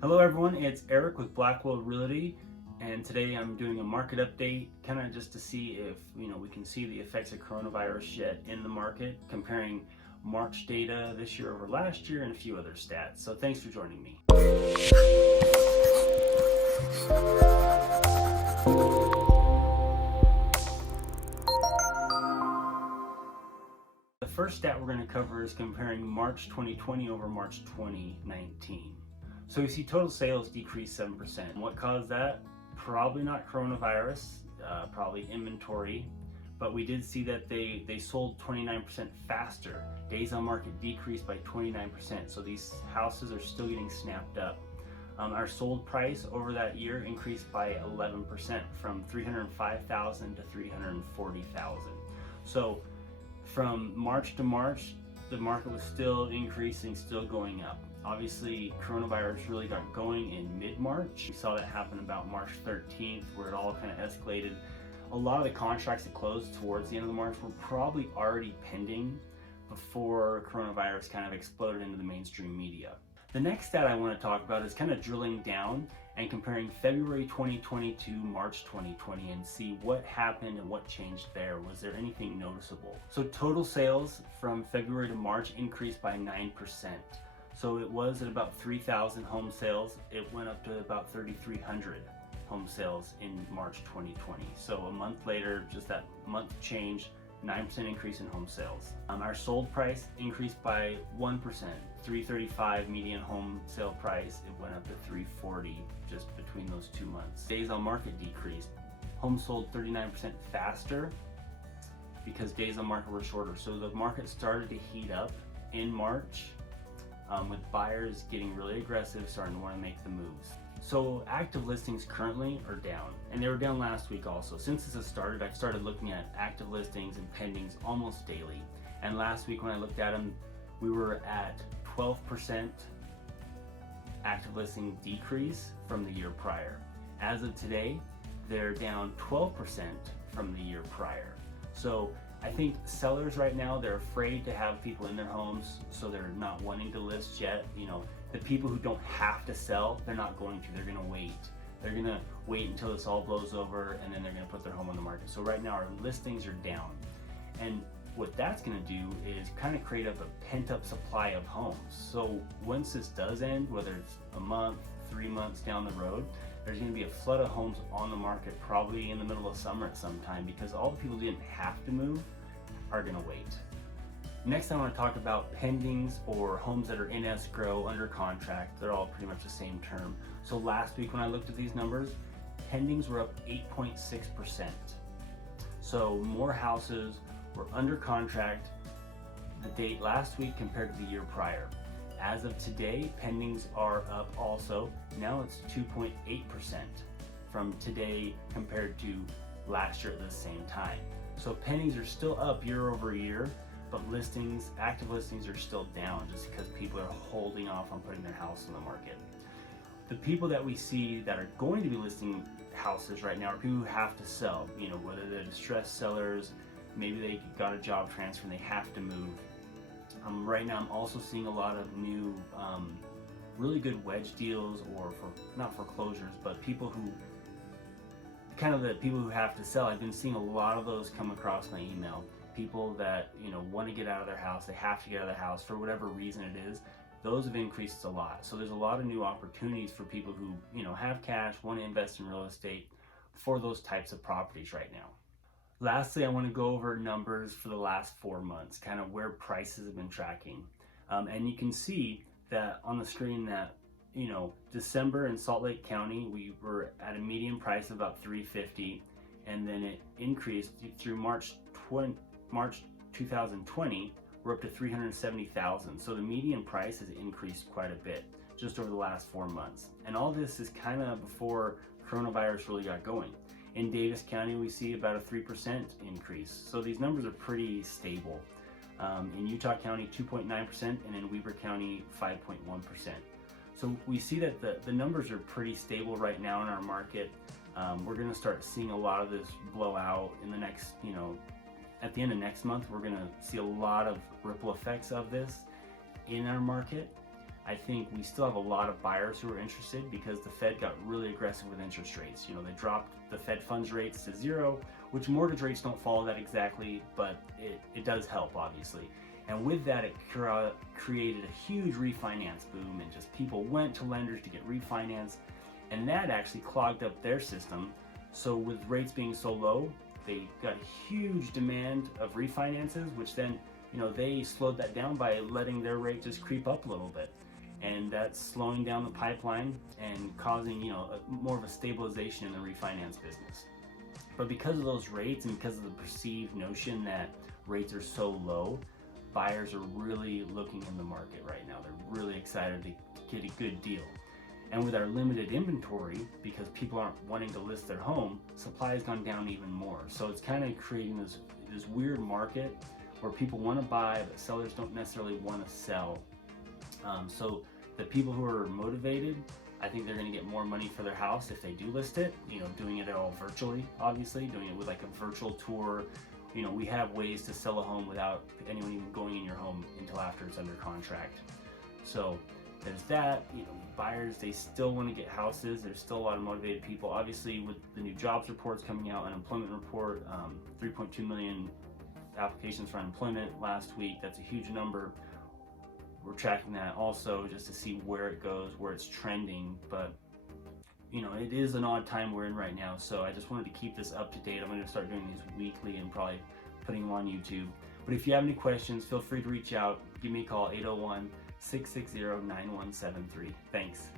Hello everyone, it's Eric with Blackwell Realty, and today I'm doing a market update, kind of just to see if we can see the effects of coronavirus yet in the market, comparing March data this year over last year and a few other stats. So thanks for joining me. The first stat we're going to cover is comparing March 2020 over March 2019. So we see total sales decreased 7%. What caused that? Probably not coronavirus, probably inventory, but we did see that they sold 29% faster. Days on market decreased by 29%, so these houses are still getting snapped up. Our sold price over that year increased by 11%, from $305,000 to $340,000. So from March to March, the market was still increasing, still going up. Obviously, coronavirus really got going in mid-March. We saw that happen about March 13th, where it all kind of escalated. A lot of the contracts that closed towards the end of March were probably already pending before coronavirus kind of exploded into the mainstream media. The next stat I want to talk about is kind of drilling down and comparing February 2020 to March 2020 and see what happened and what changed there. Was there anything noticeable? So total sales from February to March increased by 9%. So it was at about 3,000 home sales. It went up to about 3,300 home sales in March 2020. So a month later, just that month change, 9% increase in home sales. Our sold price increased by 1%, 335 median home sale price. It went up to 340 just between those 2 months. Days on market decreased. Homes sold 39% faster because days on market were shorter. So the market started to heat up in March, with buyers getting really aggressive, starting to want to make the moves. So active listings currently are down, and they were down last week also. Since this has started, I've started looking at active listings and pendings almost daily. And last week when I looked at them, we were at 12% active listing decrease from the year prior. As of today, they're down 12% from the year prior. So I think sellers right now, they're afraid to have people in their homes, so they're not wanting to list yet. The people who don't have to sell, they're not going to. They're going to wait. They're going to wait until this all blows over, and then they're going to put their home on the market. So right now our listings are down. And what that's going to do is kind of create up a pent-up supply of homes. So once this does end, whether it's a month, 3 months down the road, there's going to be a flood of homes on the market probably in the middle of summer at some time, because all the people who didn't have to move are going to wait. Next, I want to talk about pendings, or homes that are in escrow, under contract. They're all pretty much the same term. So last week when I looked at these numbers, pendings were up 8.6%. So more houses were under contract the date last week compared to the year prior. As of today, pendings are up also. Now it's 2.8% from today compared to last year at the same time. So pendings are still up year over year, but listings, active listings, are still down just because people are holding off on putting their house on the market. The people that we see that are going to be listing houses right now are people who have to sell, whether they're distressed sellers, maybe they got a job transfer and they have to move. Right now I'm also seeing a lot of new, really good wedge deals, or not foreclosures, but people who, the people who have to sell. I've been seeing a lot of those come across my email. People that want to get out of their house, they have to get out of the house for whatever reason it is. Those have increased a lot. So there's a lot of new opportunities for people who have cash, want to invest in real estate for those types of properties right now. Lastly, I want to go over numbers for the last 4 months, kind of where prices have been tracking. And you can see that on the screen that, December in Salt Lake County, we were at a median price of about $350, and then it increased through March 2020, we're up to $370,000. So the median price has increased quite a bit just over the last 4 months. And all this is kind of before coronavirus really got going. In Davis County, we see about a 3% increase. So these numbers are pretty stable. In Utah County, 2.9%, and in Weber County, 5.1%. So we see that the numbers are pretty stable right now in our market. We're going to start seeing a lot of this blow out in the next, at the end of next month. We're going to see a lot of ripple effects of this in our market. I think we still have a lot of buyers who are interested because the Fed got really aggressive with interest rates. You know, they dropped the Fed funds rates to 0, which mortgage rates don't follow that exactly, but it does help, obviously. And with that, it created a huge refinance boom, and just people went to lenders to get refinanced, and that actually clogged up their system. So with rates being so low, they got a huge demand of refinances, which then, you know, they slowed that down by letting their rate just creep up a little bit. And that's slowing down the pipeline and causing, you know, more of a stabilization in the refinance business. But because of those rates and because of the perceived notion that rates are so low, buyers are really looking in the market right now. They're really excited to get a good deal. And with our limited inventory, because people aren't wanting to list their home, supply has gone down even more. So it's kind of creating this weird market where people want to buy, but sellers don't necessarily want to sell. So the people who are motivated, I think they're going to get more money for their house if they do list it, you know, doing it all virtually, obviously, doing it with like a virtual tour. You know, we have ways to sell a home without anyone even going in your home until after it's under contract. So there's that. You know, buyers, they still want to get houses. There's still a lot of motivated people. Obviously, with the new jobs reports coming out, unemployment report, 3.2 million applications for unemployment last week. That's a huge number. We're tracking that also just to see where it goes, where it's trending. But you know, it is an odd time we're in right now, so I just wanted to keep this up to date. I'm going to start doing these weekly and probably putting them on YouTube. But if you have any questions, feel free to reach out. Give me a call, 801-660-9173. Thanks.